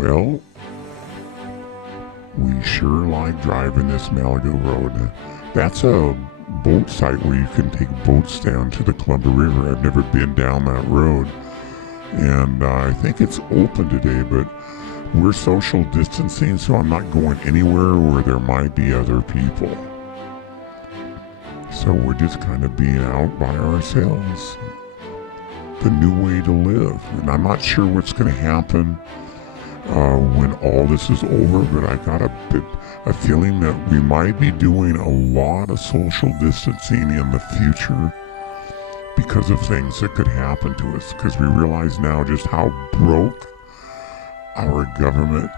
Well, we sure like driving this Malaga road. That's a boat site where you can take boats down to the Columbia River. I've never been down that road. And I think it's open today, but we're social distancing, so I'm not going anywhere where there might be other people. So we're just kind of being out by ourselves. The new way to live. And I'm not sure what's going to happen when all this is over, but I got a feeling that we might be doing a lot of social distancing in the future because of things that could happen to us, because we realize now just how broken our government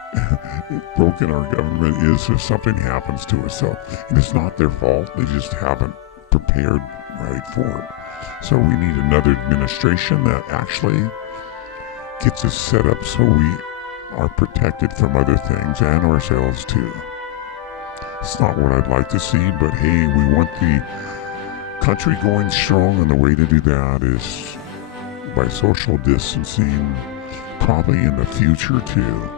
is if something happens to us. So it's not their fault, they just haven't prepared right for it. So we need another administration that actually gets us set up so we are protected from other things and ourselves too. It's not what I'd like to see, but hey, we want the country going strong, and the way to do that is by social distancing, probably in the future too.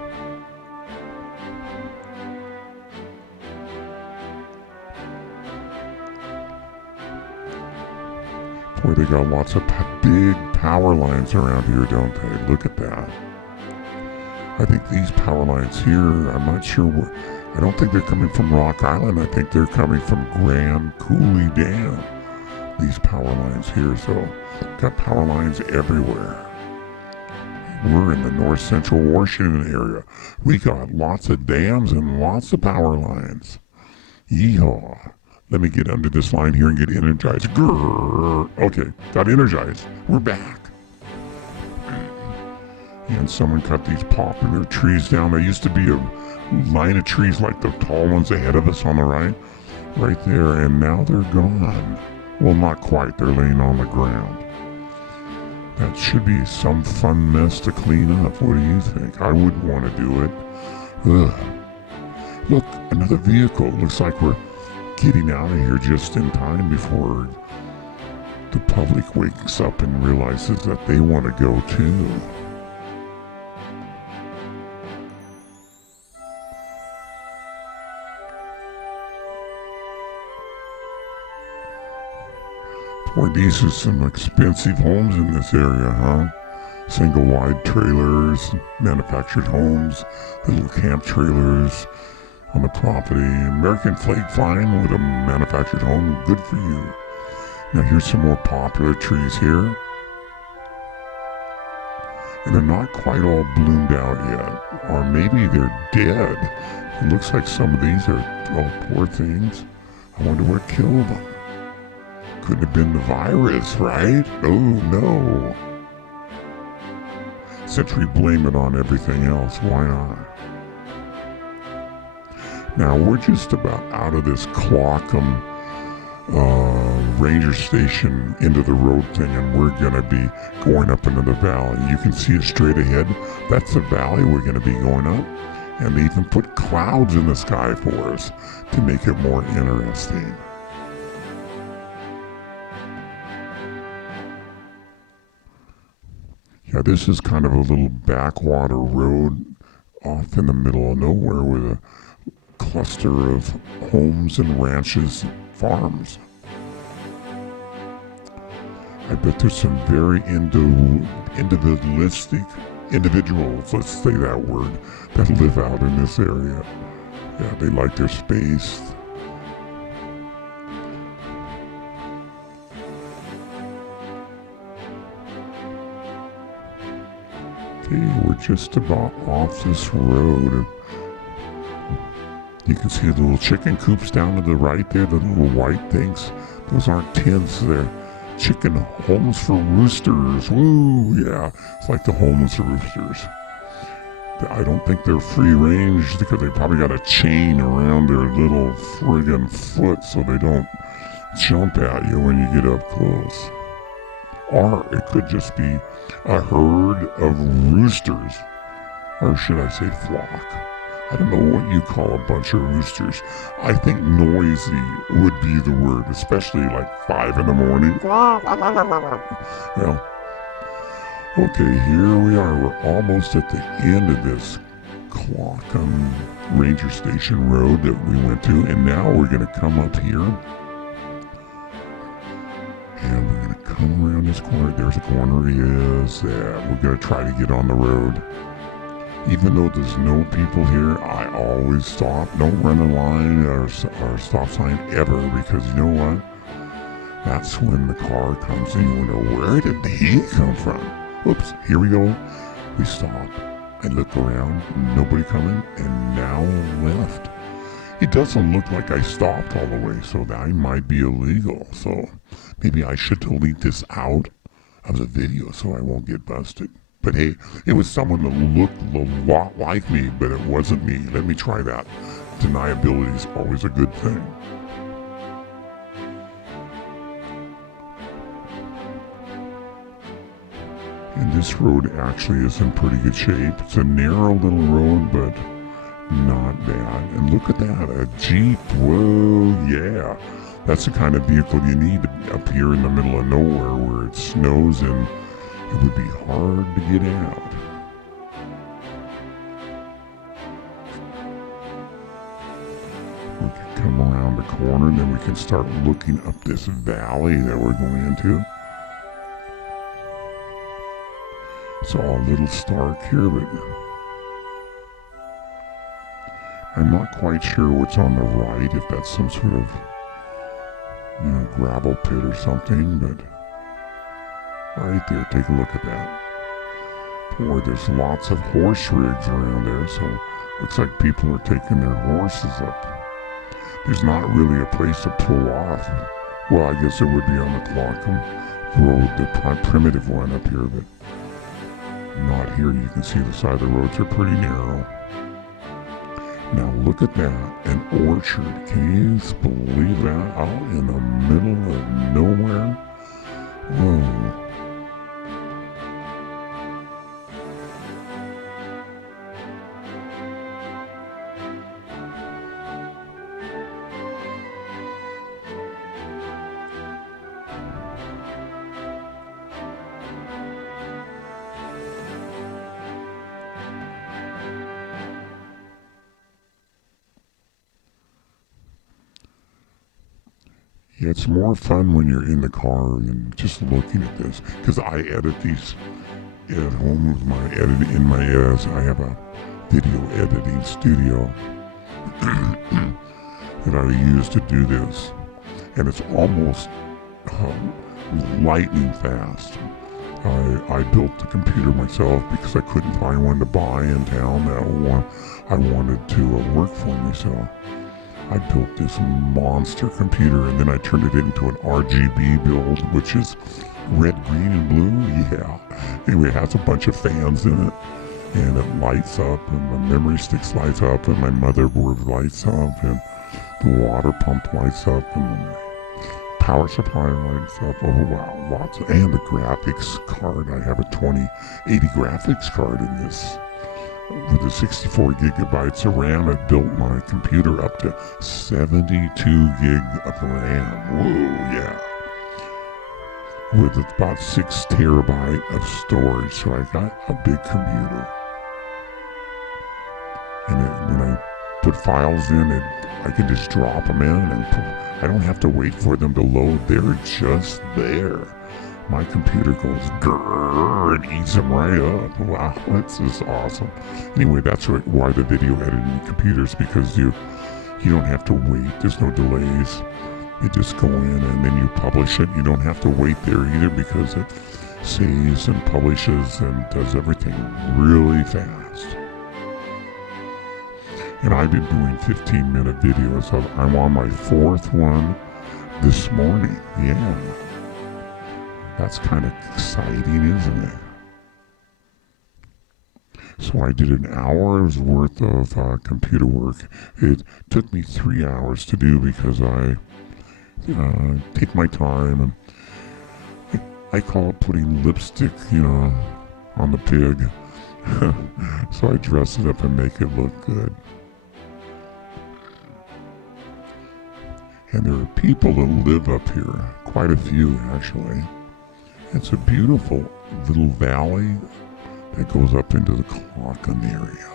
Boy, they got lots of big power lines around here, don't they? Look at that. I think these power lines here, I'm not sure I don't think they're coming from Rock Island. I think they're coming from Grand Coulee Dam. These power lines here, so got power lines everywhere. We're in the north central Washington area. We got lots of dams and lots of power lines. Yeehaw. Let me get under this line here and get energized. Grrr. Okay, got energized. We're back. And someone cut these popular trees down. There used to be a line of trees like the tall ones ahead of us on the right there, and now they're gone. Well, not quite. They're laying on the ground. That should be some fun mess to clean up. What do you think? I wouldn't want to do it. Ugh. Look, another vehicle. Looks like we're getting out of here just in time before the public wakes up and realizes that they want to go too. Boy, these are some expensive homes in this area, huh? Single wide trailers, manufactured homes, little camp trailers on the property. American flag flying with a manufactured home, good for you. Now here's some more popular trees here. And they're not quite all bloomed out yet. Or maybe they're dead. It looks like some of these are, oh, poor things. I wonder what killed them. Could have been the virus, right? Oh no. Since we blame it on everything else, why not? Now we're just about out of this Clockham ranger station into the road thing, and we're gonna be going up into the valley. You can see it straight ahead. That's the valley we're gonna be going up. And they even put clouds in the sky for us to make it more interesting. Yeah, this is kind of a little backwater road off in the middle of nowhere with a cluster of homes and ranches and farms. I bet there's some very individualistic individuals, let's say that word, that live out in this area. Yeah, they like their space. Okay, we're just about off this road. You can see the little chicken coops down to the right there, the little white things. Those aren't tents, they're chicken homes for roosters. Woo, yeah, it's like the homes for roosters. I don't think they're free range because they probably got a chain around their little friggin' foot so they don't jump at you when you get up close. Or it could just be a herd of roosters. Or should I say flock? I don't know what you call a bunch of roosters. I think noisy would be the word, especially like 5 in the morning. Well, okay, here we are. We're almost at the end of this Clockham Ranger Station Road that we went to, and now we're going to come up here, and we're going to come around this corner. There's a corner, yes, we're going to try to get on the road. Even though there's no people here, I always stop. Don't run a line or stop sign ever, because you know what? That's when the car comes and you wonder, where did he come from? Oops, here we go. We stop. I look around, nobody coming, and now left. It doesn't look like I stopped all the way, so that might be illegal. So maybe I should delete this out of the video so I won't get busted. But hey, it was someone that looked a lot like me, but it wasn't me. Let me try that. Deniability is always a good thing. And this road actually is in pretty good shape. It's a narrow little road, but not bad. And look at that, a Jeep. Whoa, yeah. That's the kind of vehicle you need up here in the middle of nowhere where it snows and it would be hard to get out. We can come around the corner and then we can start looking up this valley that we're going into. It's all a little stark here, but I'm not quite sure what's on the right, if that's some sort of, gravel pit or something, but right there, take a look at that. Boy, there's lots of horse rigs around there, so looks like people are taking their horses up. There's not really a place to pull off. Well, I guess it would be on the Clockham Road, the primitive one up here, but not here. You can see the side of the roads are pretty narrow. Now look at that, an orchard. Can you believe that? Out in the middle of nowhere? Whoa. Yeah, it's more fun when you're in the car and just looking at this, because I edit these at home with my edit in my I have a video editing studio that I use to do this, and it's almost lightning fast. I built the computer myself because I couldn't find one to buy in town that I wanted to work for me, so I built this monster computer, and then I turned it into an RGB build, which is red, green, and blue. Yeah. Anyway, it has a bunch of fans in it, and it lights up, and the memory sticks lights up, and my motherboard lights up, and the water pump lights up, and the power supply lights up. Oh wow, lots of, and the graphics card. I have a 2080 graphics card in this. With the 64 gigabytes of RAM, it built my computer up to 72 gig of RAM. Whoa, yeah. With about 6 terabyte of storage, so I got a big computer. And when I put files in, I can just drop them in, and I don't have to wait for them to load. They're just there. My computer goes grrr and eats them right up. Wow, that's just awesome. Anyway, that's why the video editing computers, because you don't have to wait. There's no delays. You just go in and then you publish it. You don't have to wait there either, because it saves and publishes and does everything really fast. And I've been doing 15-minute videos. I'm on my 4th one this morning. Yeah. That's kind of exciting, isn't it? So I did an hour's worth of computer work. It took me 3 hours to do because I take my time, and I call it putting lipstick, on the pig. So I dress it up and make it look good. And there are people that live up here, quite a few actually. It's a beautiful little valley that goes up into the Clockham area.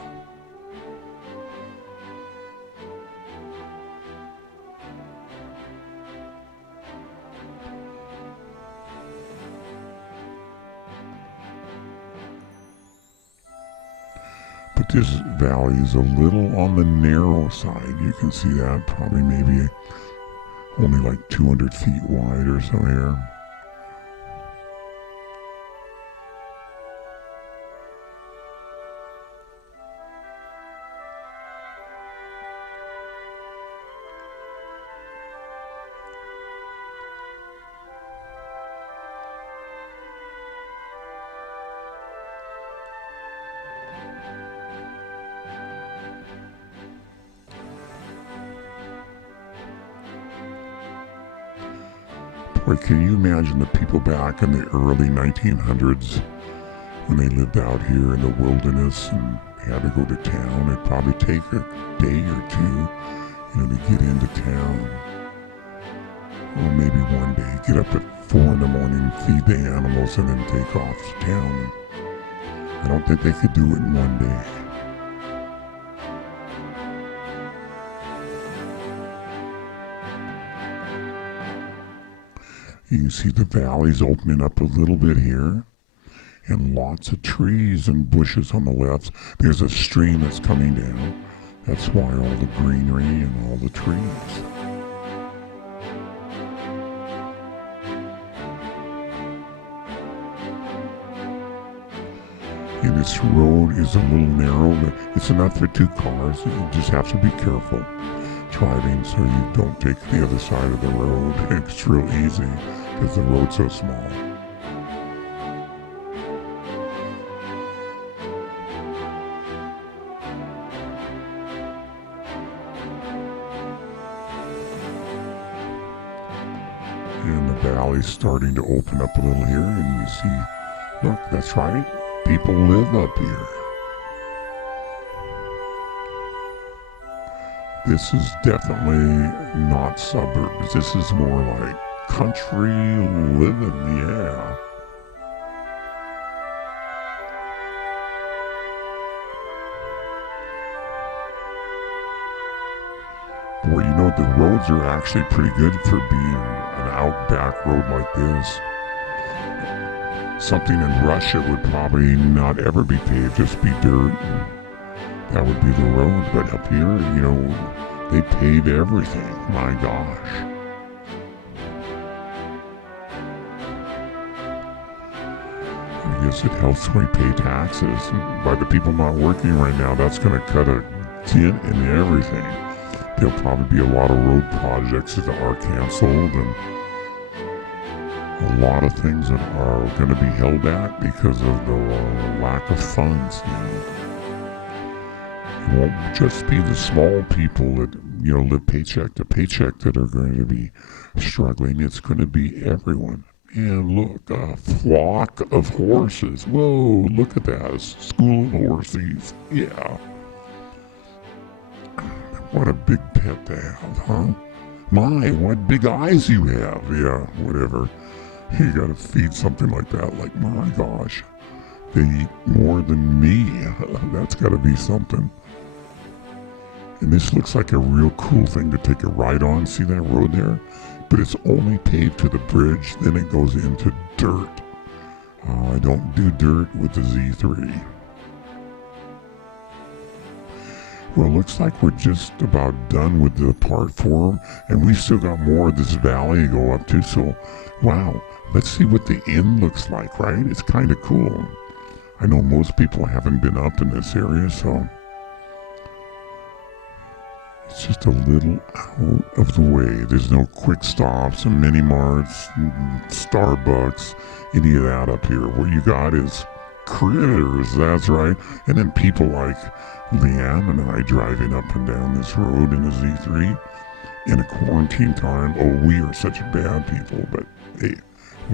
this valley is a little on the narrow side. You can see that, probably maybe only like 200 feet wide or so here. Boy, can you imagine the people back in the early 1900s when they lived out here in the wilderness and had to go to town? It'd probably take a day or two, to get into town. Or maybe one day, get up at 4 in the morning, feed the animals, and then take off to town. I don't think they could do it in one day. You can see the valley's opening up a little bit here, and lots of trees and bushes on the left. There's a stream that's coming down. That's why all the greenery and all the trees. And this road is a little narrow, but it's enough for 2 cars. You just have to be careful driving so you don't take the other side of the road. It's real easy because the road's so small. And the valley's starting to open up a little here, and you see, look, that's right, people live up here. This is definitely not suburbs. This is more like country living, yeah. Boy, the roads are actually pretty good for being an outback road like this. Something in Russia would probably not ever be paved, just be dirt. That would be the road, but up here, they pave everything. My gosh. I guess it helps when we pay taxes. By the people not working right now, that's going to cut a dent in everything. There'll probably be a lot of road projects that are canceled and a lot of things that are going to be held back because of the lack of funds. It won't just be the small people that, live paycheck to paycheck that are going to be struggling. It's going to be everyone. And look, a flock of horses. Whoa, look at that. A school of horses. Yeah. What a big pet to have, huh? My, what big eyes you have. Yeah, whatever. You gotta feed something like that. Like, my gosh. They eat more than me. That's gotta be something. And this looks like a real cool thing to take a ride on. See that road there? But it's only paved to the bridge, then it goes into dirt. I don't do dirt with the Z3. Well, it looks like we're just about done with the part 4, and we've still got more of this valley to go up to, so wow, let's see what the end looks like, right? It's kind of cool. I know most people haven't been up in this area, so it's just a little out of the way. There's no quick stops and mini marts, Starbucks, any of that up here. What you got is critters, that's right. And then people like Leanne and I driving up and down this road in a Z3 in a quarantine time. Oh, we are such bad people, but hey,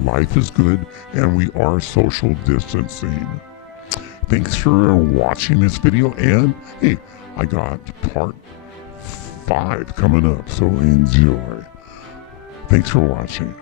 life is good and we are social distancing. Thanks for watching this video, and hey, I got part 5 coming up, so enjoy. Thanks for watching.